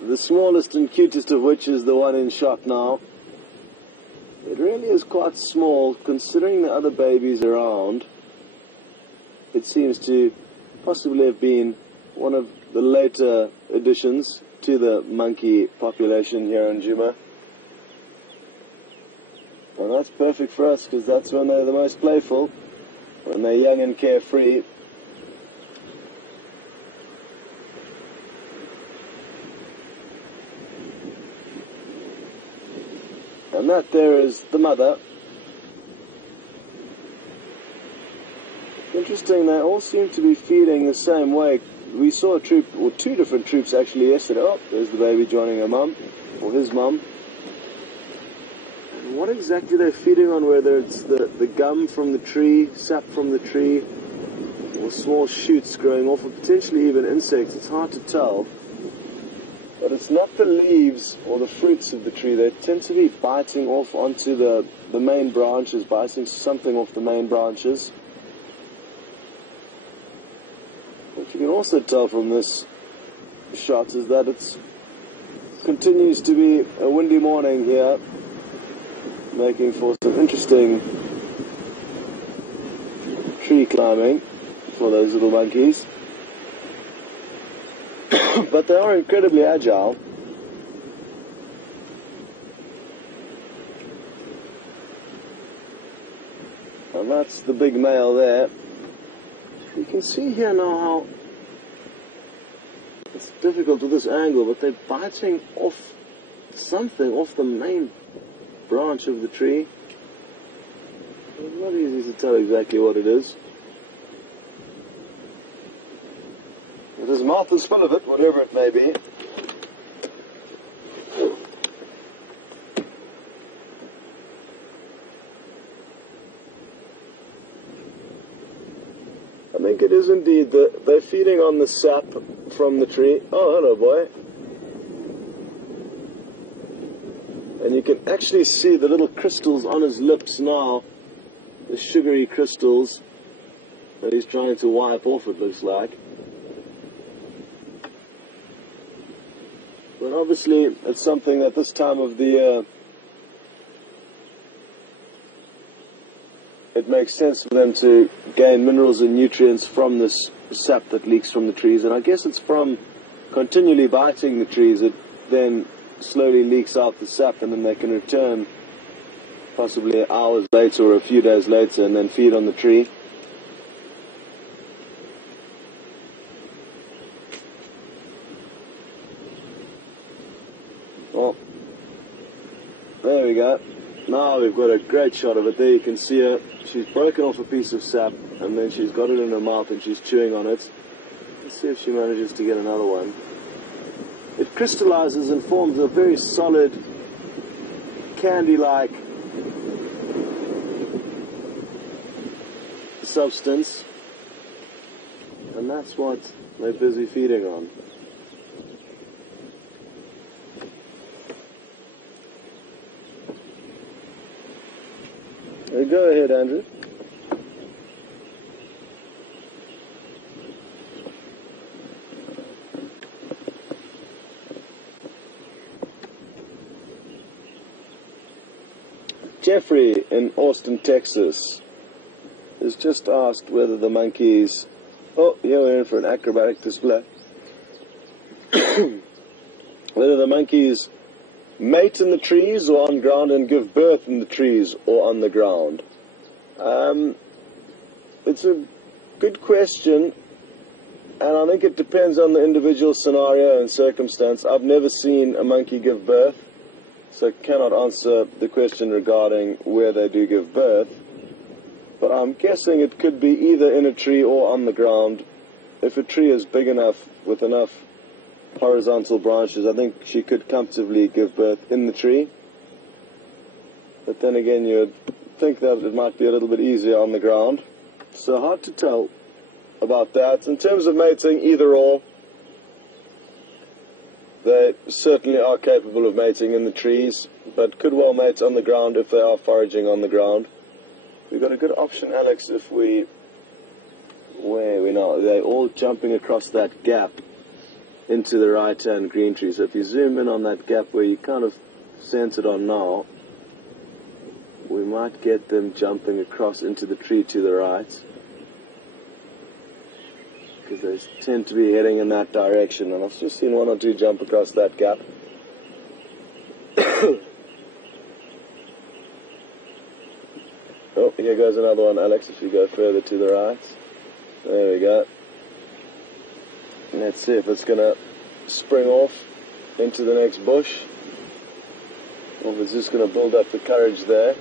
The smallest and cutest of which is the one in shot now. It really is quite small considering the other babies around. It seems to possibly have been one of the later additions to the monkey population here in Djuma. And that's perfect for us because that's when they're the most playful, when they're young and carefree. And that there is the mother. Interesting, they all seem to be feeding the same way. We saw a troop, or two different troops actually yesterday. Oh, there's the baby joining her mum, or his mum. And what exactly they're feeding on, whether it's the gum from the tree, sap from the tree, or small shoots growing off, or potentially even insects, it's hard to tell. But it's not the leaves or the fruits of the tree. They tend to be biting off onto the main branches, biting something off the main branches. What you can also tell from this shot is that it continues to be a windy morning here, making for some interesting tree climbing for those little monkeys. But they are incredibly agile. And that's the big male there. You can see here now how it's difficult with this angle, but they're biting off something off the main branch of the tree. It's not easy to tell exactly what it is. But his mouth is full of it, whatever it may be. I think it is indeed that they're feeding on the sap from the tree. Oh, hello, boy. And you can actually see the little crystals on his lips now, the sugary crystals that he's trying to wipe off, it looks like. But obviously, it's something at this time of the year, it makes sense for them to gain minerals and nutrients from this sap that leaks from the trees. And I guess it's from continually biting the trees, it then slowly leaks out the sap, and then they can return possibly hours later or a few days later and then feed on the tree. Well, there we go. Now we've got a great shot of it. There you can see her. She's broken off a piece of sap and then she's got it in her mouth and she's chewing on it. Let's see if she manages to get another one. It crystallizes and forms a very solid, candy-like substance. And that's what they're busy feeding on. Go ahead, Andrew. Jeffrey in Austin, Texas, has just asked whether the monkeys... Oh, here we're in for an acrobatic display. Whether the monkeys mate in the trees or on ground and give birth in the trees or on the ground. It's a good question, and I think it depends on the individual scenario and circumstance. I've never seen a monkey give birth, so I cannot answer the question regarding where they do give birth. But I'm guessing it could be either in a tree or on the ground. If a tree is big enough with enough horizontal branches, I think she could comfortably give birth in the tree. But then again, you'd think that it might be a little bit easier on the ground. So hard to tell about that. In terms of mating, either or. They certainly are capable of mating in the trees, but could well mate on the ground if they are foraging on the ground. We've got a good option, Alex, if we... Where are we now? They're all jumping across that gap. into the right-hand green tree. So if you zoom in on that gap where you kind of centered on now, we might get them jumping across into the tree to the right, because they tend to be heading in that direction, and I've just seen one or two jump across that gap. Oh, here goes another one, Alex, if you go further to the right. There we go. Let's see if it's going to spring off into the next bush, or if it's just going to build up the courage there.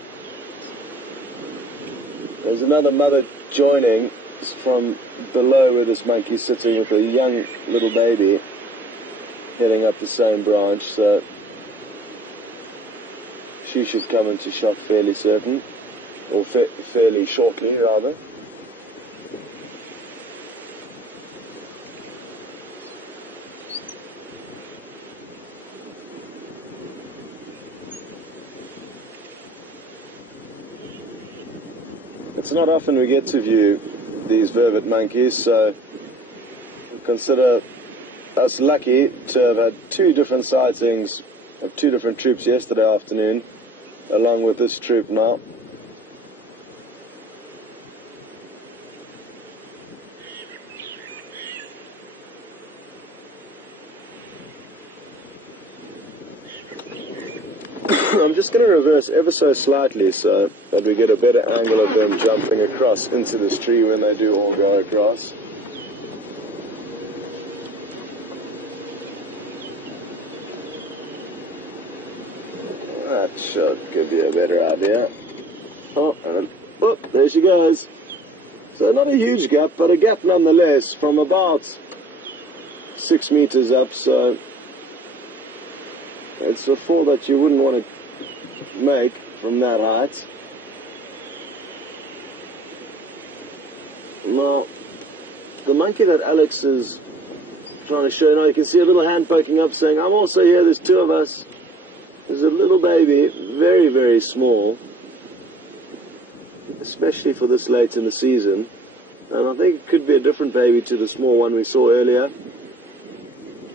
There's another mother joining from below where this monkey's sitting with a young little baby heading up the same branch, so she should come into shot fairly certain, or fairly shortly rather. It's not often we get to view these vervet monkeys, so we consider us lucky to have had 2 different sightings of 2 different troops yesterday afternoon, along with this troop now. I'm just going to reverse ever so slightly so that we get a better angle of them jumping across into this tree when they do all go across. That should give you a better idea. Oh, and there she goes. So not a huge gap, but a gap nonetheless, from about 6 meters up, so it's a fall that you wouldn't want to make from that height. Now, the monkey that Alex is trying to show now, you can see a little hand poking up saying, I'm also here, there's 2 of us. There's a little baby, very, very small, especially for this late in the season. And I think it could be a different baby to the small one we saw earlier.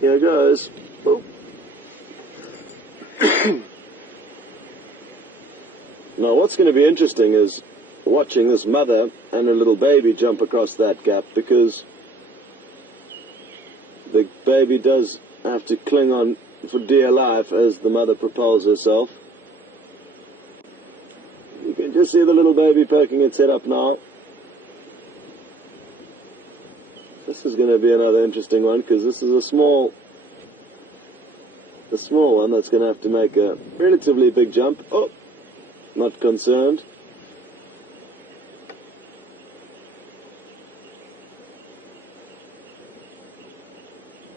Here it goes. Boop. Now what's going to be interesting is watching this mother and her little baby jump across that gap, because the baby does have to cling on for dear life as the mother propels herself. You can just see the little baby poking its head up now. This is going to be another interesting one, because this is a small one that's going to have to make a relatively big jump. Oh, not concerned.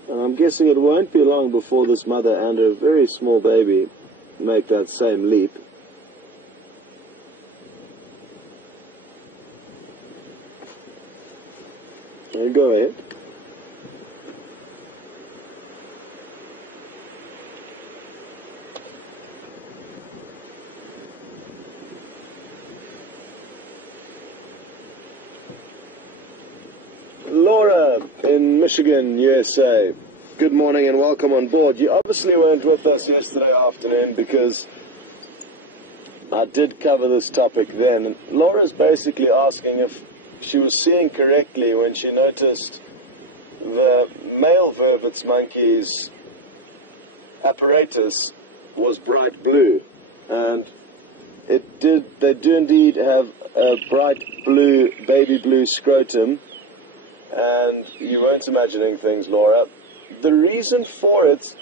And I'm guessing it won't be long before this mother and her very small baby make that same leap. And go ahead. Laura in Michigan, USA. Good morning and welcome on board. You obviously weren't with us yesterday afternoon because I did cover this topic then. And Laura's basically asking if she was seeing correctly when she noticed the male Vervet's monkey's apparatus was bright blue. And they do indeed have a bright blue, baby blue scrotum. And you weren't imagining things, Laura. The reason for it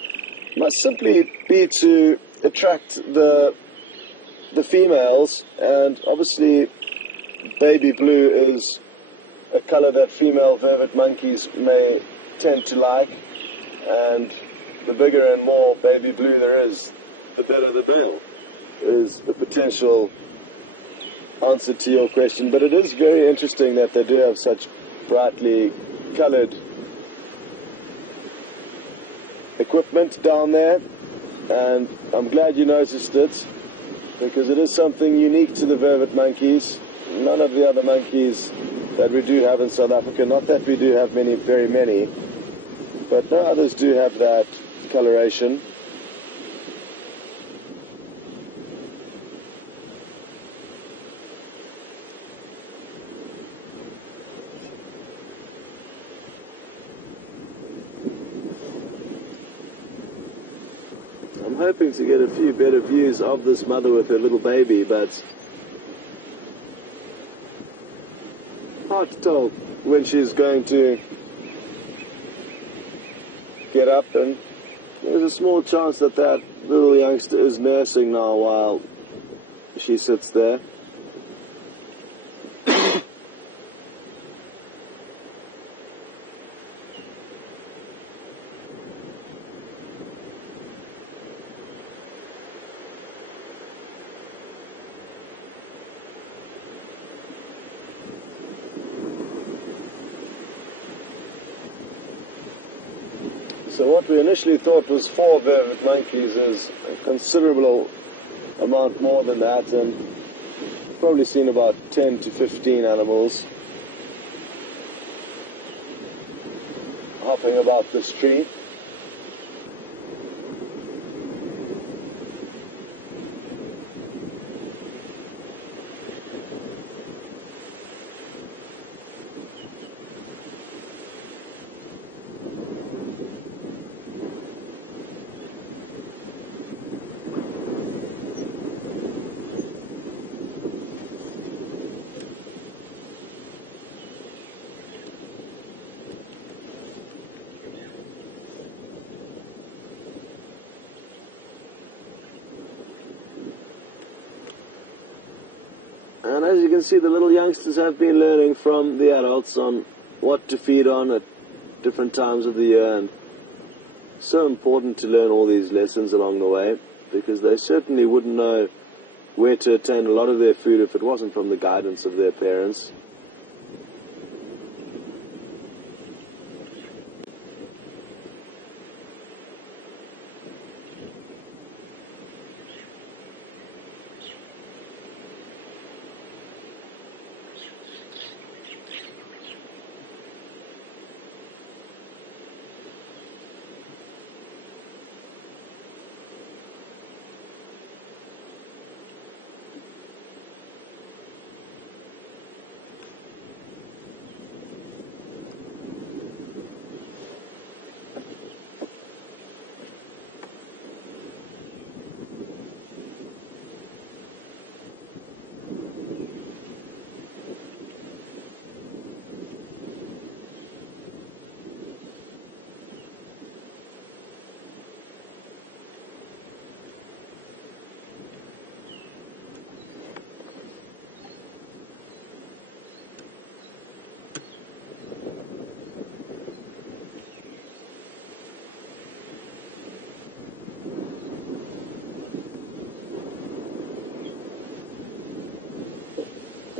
must simply be to attract the females, and obviously baby blue is a color that female vervet monkeys may tend to like, and the bigger and more baby blue there is, the better the male, is the potential answer to your question. But it is very interesting that they do have such brightly colored equipment down there, and I'm glad you noticed it, because it is something unique to the vervet monkeys. None of the other monkeys that we do have in South Africa, not that we do have very many, but no others do have that coloration. I'm hoping to get a few better views of this mother with her little baby, but hard to tell when she's going to get up, and there's a small chance that that little youngster is nursing now while she sits there. So what we initially thought was 4 vervet monkeys is a considerable amount more than that, and probably seen about 10 to 15 animals hopping about this tree. And as you can see, the little youngsters have been learning from the adults on what to feed on at different times of the year, and so important to learn all these lessons along the way, because they certainly wouldn't know where to obtain a lot of their food if it wasn't from the guidance of their parents.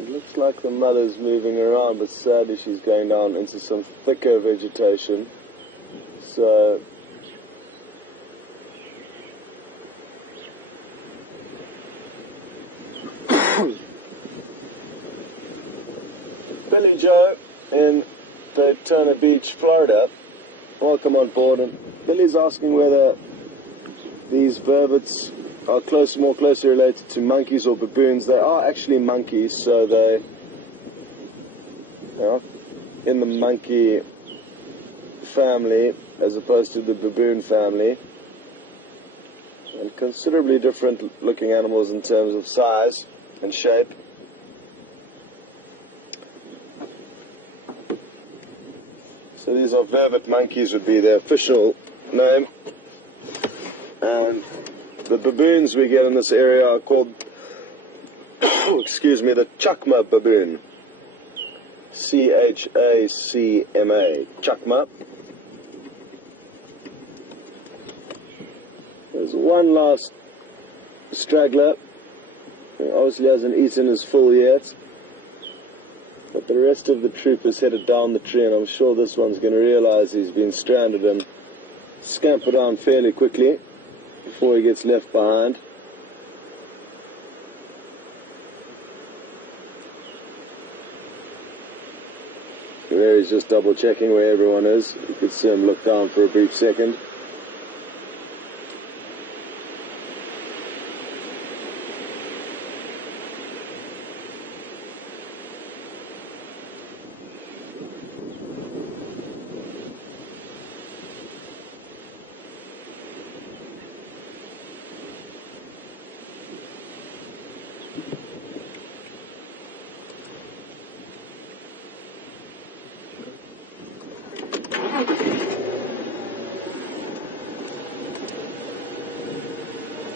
Looks like the mother's moving around, but sadly she's going down into some thicker vegetation. So Billy Joe in Daytona Beach, Florida, welcome on board. And Billy's asking whether these vervets are more closely related to monkeys or baboons. They are actually monkeys, so they are in the monkey family as opposed to the baboon family, and considerably different looking animals in terms of size and shape. So these are vervet monkeys would be their official name, and the baboons we get in this area are called, excuse me, the chacma baboon. C-H-A-C-M-A, chacma. There's one last straggler. He obviously hasn't eaten his full yet, but the rest of the troop is headed down the tree, and I'm sure this one's going to realize he's been stranded and scamper down fairly quickly before he gets left behind. There he's just double checking where everyone is. You could see him look down for a brief second.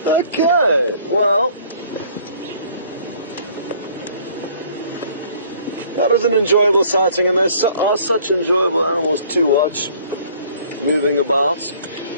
Okay, well, that is an enjoyable sighting, and there are such enjoyable animals to watch moving about.